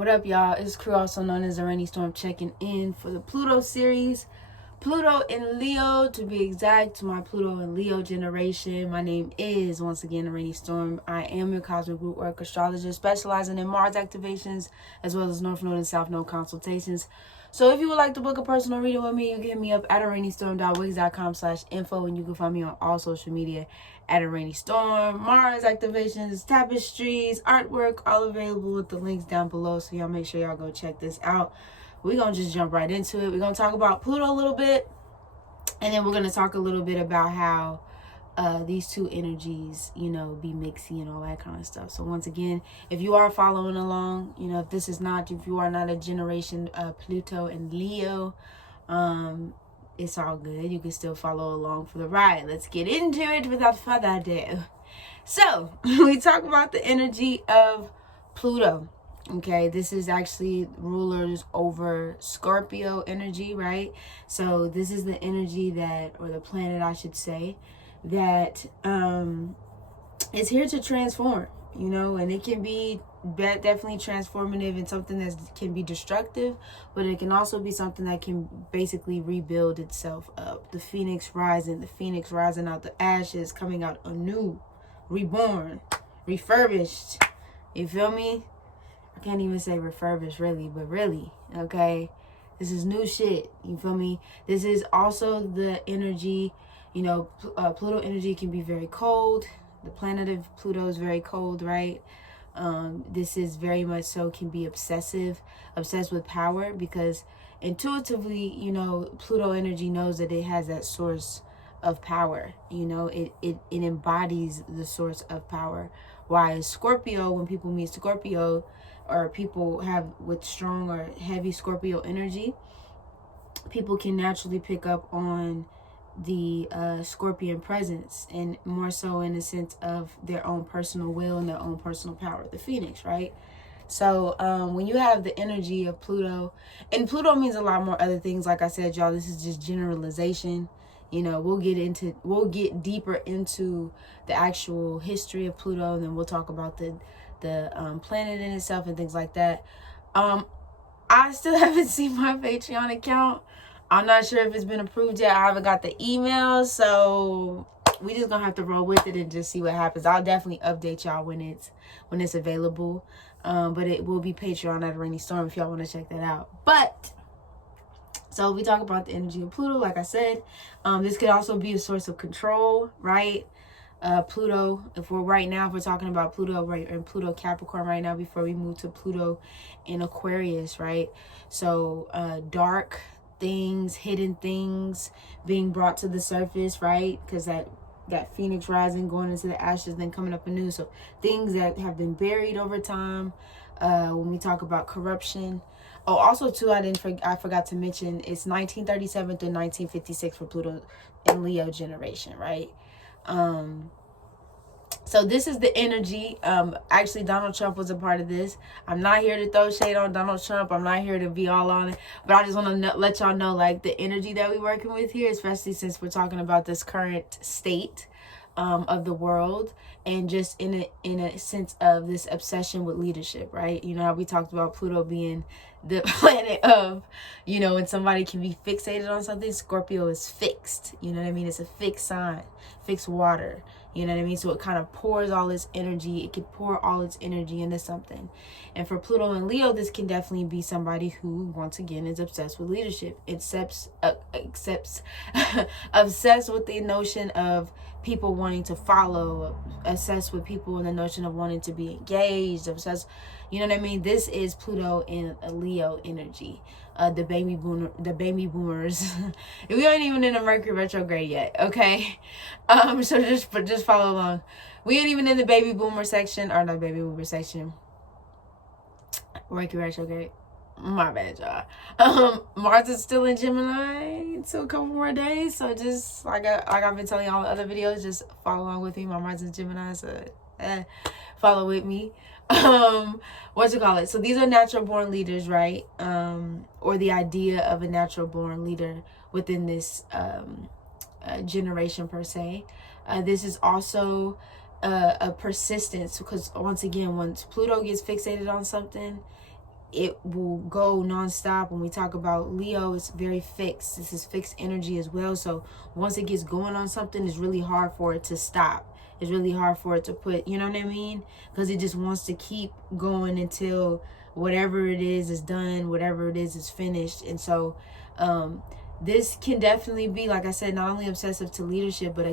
What up, y'all? It's Crew, also known as Araneae Storm, checking in for the Pluto series. Pluto in Leo, to be exact, to my Pluto and Leo generation. My name is, once again, Araneae Storm. I am your Cosmic Rootwork astrologist, specializing in Mars activations, as well as North Node and South Node consultations. So if you would like to book a personal reading with me, you can hit me up at araneastorm.wix.com/info, and you can find me on all social media at Araneae Storm. Mars activations, tapestries, artwork, all available with the links down below. So y'all make sure y'all go check this out. We're going to just jump right into it. We're going to talk about Pluto a little bit, and then we're going to talk a little bit about how these two energies, be mixy and all that kind of stuff. So once again, if you are following along, if you are not a generation Pluto and Leo, it's all good. You can still follow along for the ride. Let's get into it without further ado. So we talk about the energy of Pluto. Okay, this is actually rulers over Scorpio energy, right? So this is the energy or the planet, I should say, that is here to transform, and it can be definitely transformative and something that can be destructive, but it can also be something that can basically rebuild itself up. The phoenix rising out the ashes, coming out anew, reborn, refurbished. You feel me? I can't even say refurbished really, but really, okay? This is new shit, you feel me? This is also the energy, Pluto energy can be very cold. The planet of Pluto is very cold, right? This is very much so can be obsessed with power, because intuitively, Pluto energy knows that it has that source of power. It embodies the source of power. Why Scorpio, when people meet Scorpio, or people with strong or heavy Scorpio energy, people can naturally pick up on the Scorpion presence, and more so in the sense of their own personal will and their own personal power, the Phoenix, right? So when you have the energy of Pluto, and Pluto means a lot more other things, like I said, y'all, this is just generalization. We'll get deeper into the actual history of Pluto, and then we'll talk about the planet in itself and things like that. I still haven't seen my Patreon account. I'm not sure if it's been approved yet. I haven't got the email, so we just gonna have to roll with it and just see what happens. I'll definitely update y'all when it's available. But it will be Patreon at Araneae Storm if y'all want to check that out. But so we talk about the energy of Pluto, like I said. This could also be a source of control, right? Pluto, if we're talking about Pluto, right, and Pluto Capricorn right now, before we move to Pluto in Aquarius, right? So dark things, hidden things being brought to the surface, right? Because that phoenix rising, going into the ashes, then coming up anew. So things that have been buried over time. When we talk about corruption. Oh, also too, I forgot to mention, it's 1937 to 1956 for Pluto and Leo generation, right? So this is the energy. Actually, Donald Trump was a part of this. I'm not here to throw shade on Donald Trump. I'm not here to be all on it. But I just want to let y'all know, like, the energy that we're working with here, especially since we're talking about this current state of the world, and just in a sense of this obsession with leadership, right? How we talked about Pluto being the planet of, when somebody can be fixated on something. Scorpio is fixed, it's a fixed sign, fixed water, so it kind of pours all its energy. It can pour all its energy into something. And for Pluto and Leo, this can definitely be somebody who, once again, is obsessed with leadership. Obsessed with the notion of people wanting to follow, obsessed with people in the notion of wanting to be engaged, obsessed, This is Pluto in a Leo energy. The baby boomers. We aren't even in a Mercury retrograde yet, okay? So just follow along. We ain't even in the baby boomer section, or not baby boomer section. Mercury retrograde. My bad, y'all. Mars is still in Gemini until a couple more days. So just like I've been telling y'all in other videos, just follow along with me. My Mars is Gemini, so follow with me. So these are natural born leaders, right? Or the idea of a natural born leader within this generation per se. This is also a persistence, because once again, once Pluto gets fixated on something, it will go nonstop. When we talk about Leo, it's very fixed. This is fixed energy as well. So once it gets going on something, it's really hard for it to stop. It's really hard for it to put, you know what I mean? Because it just wants to keep going until whatever it is done, whatever it is finished. And so this can definitely be, like I said, not only obsessive to leadership, but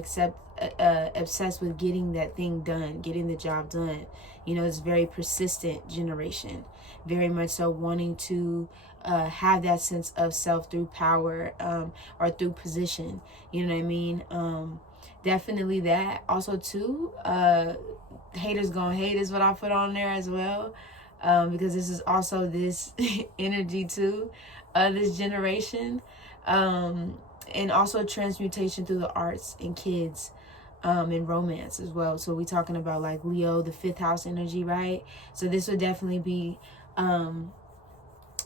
obsessed with getting that thing done, getting the job done. You know, it's very persistent generation, very much so wanting to have that sense of self through power or through position. You know what I mean? Definitely that. Also too, haters gonna hate is what I put on there as well, because this is also this energy too, this generation, and also transmutation through the arts and kids. And romance as well. So we're talking about like Leo, the 5th house energy, right? So this would definitely be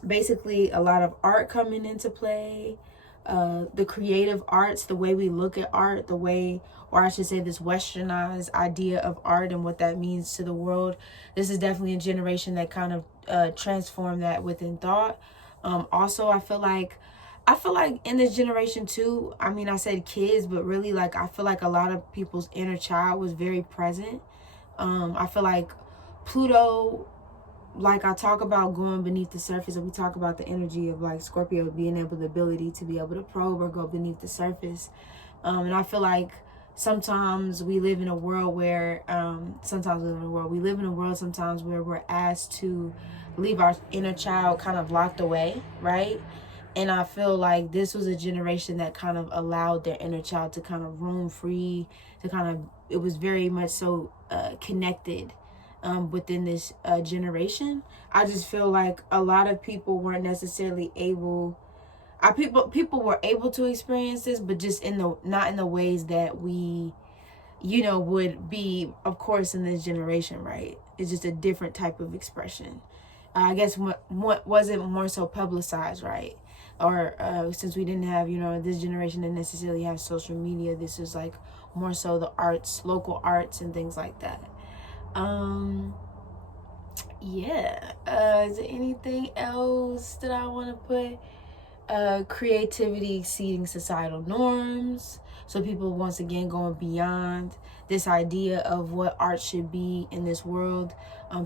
basically a lot of art coming into play, the creative arts, the way we look at art, the way, or I should say this westernized idea of art and what that means to the world. This is definitely a generation that kind of transformed that within thought. Also, I feel like in this generation too, I mean, I said kids, but really, like, I feel like a lot of people's inner child was very present. I feel like Pluto, like I talk about going beneath the surface, and we talk about the energy of like Scorpio being able, the ability to be able to probe or go beneath the surface. And I feel like sometimes we live in a world where, we live in a world sometimes where we're asked to leave our inner child kind of locked away, right? And I feel like this was a generation that kind of allowed their inner child to kind of roam free, to kind of, it was very much so connected within this generation. I just feel like a lot of people weren't necessarily able, people were able to experience this, but just not in the ways that we, you know, would be, of course, in this generation, right? It's just a different type of expression. I guess what wasn't more so publicized, right? Or since we didn't have, you know, this generation didn't necessarily have social media, this is like more so the arts, local arts and things like that. Yeah. Is there anything else that I want to put? Creativity exceeding societal norms. So people, once again, going beyond this idea of what art should be in this world.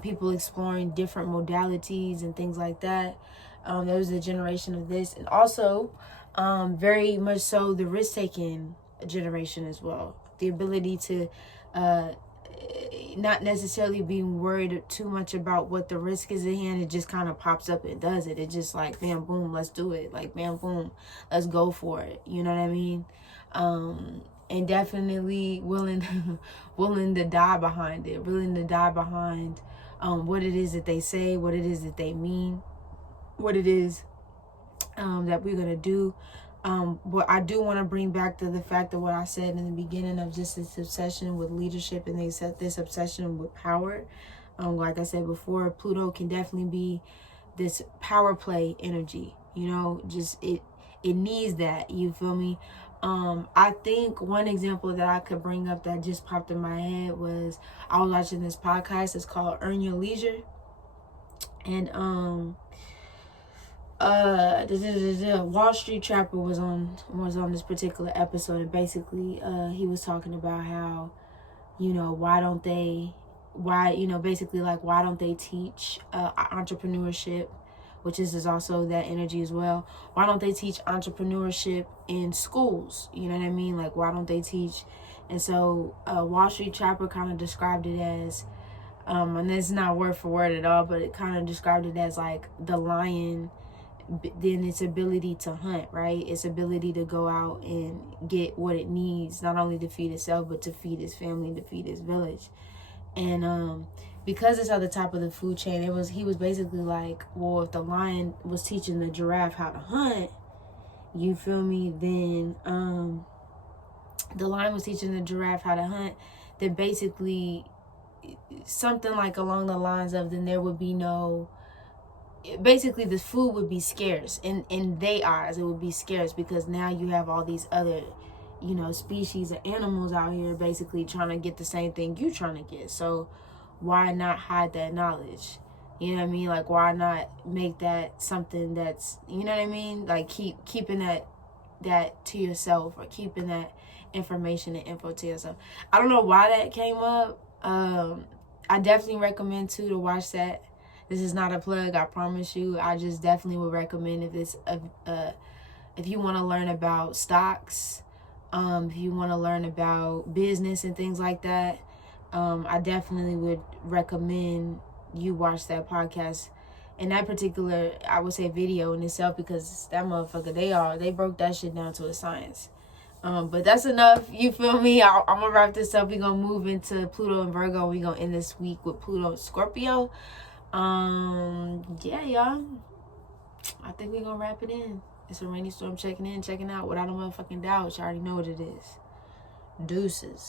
People exploring different modalities and things like that. There was a generation of this. And also, very much so the risk-taking generation as well. The ability to not necessarily being worried too much about what the risk is at hand. It just kind of pops up and does it. It's just like, bam, boom, let's do it. Like, bam, boom, let's go for it. You know what I mean? And definitely willing to die behind it. Willing to die behind what it is that they say, what it is that they mean, what it is that we're going to do. But I do want to bring back to the fact of what I said in the beginning of just this obsession with leadership and this obsession with power. Like I said before, Pluto can definitely be this power play energy. You know, just it needs that. You feel me? I think one example that I could bring up that just popped in my head was I was watching this podcast. It's called Earn Your Leisure. And Wall Street Trapper was on this particular episode, and basically he was talking about how, you know, why don't they teach entrepreneurship, which is also that energy as well. Why don't they teach entrepreneurship in schools? You know what I mean? Like, why don't they teach? And so Wall Street Trapper kind of described it as, and it's not word for word at all, but it kind of described it as like the lion, then its ability to hunt, right? Its ability to go out and get what it needs, not only to feed itself, but to feed its family, to feed its village. And because it's at the top of the food chain, he was basically like, well, if the lion was teaching the giraffe how to hunt, you feel me, then the lion was teaching the giraffe how to hunt, then basically something like along the lines of, then there would be no, basically the food would be scarce. In their eyes, it would be scarce because now you have all these other, you know, species of animals out here basically trying to get the same thing you're trying to get. So why not hide that knowledge? You know what I mean? Like, why not make that something that's, you know what I mean? Like, keeping that to yourself, or keeping that information and info to yourself. I don't know why that came up. I definitely recommend too to watch that. This is not a plug, I promise you. I just definitely would recommend if you want to learn about stocks, if you want to learn about business and things like that. I definitely would recommend you watch that podcast, and that particular, I would say, video in itself, because that motherfucker, they broke that shit down to a science. But that's enough. You feel me? I'm gonna wrap this up. We're gonna move into Pluto and Virgo. We're gonna end this week with Pluto and Scorpio. Yeah, y'all. I think we're gonna wrap it in. It's a rainy storm checking out. Without a motherfucking doubt. You already know what it is. Deuces.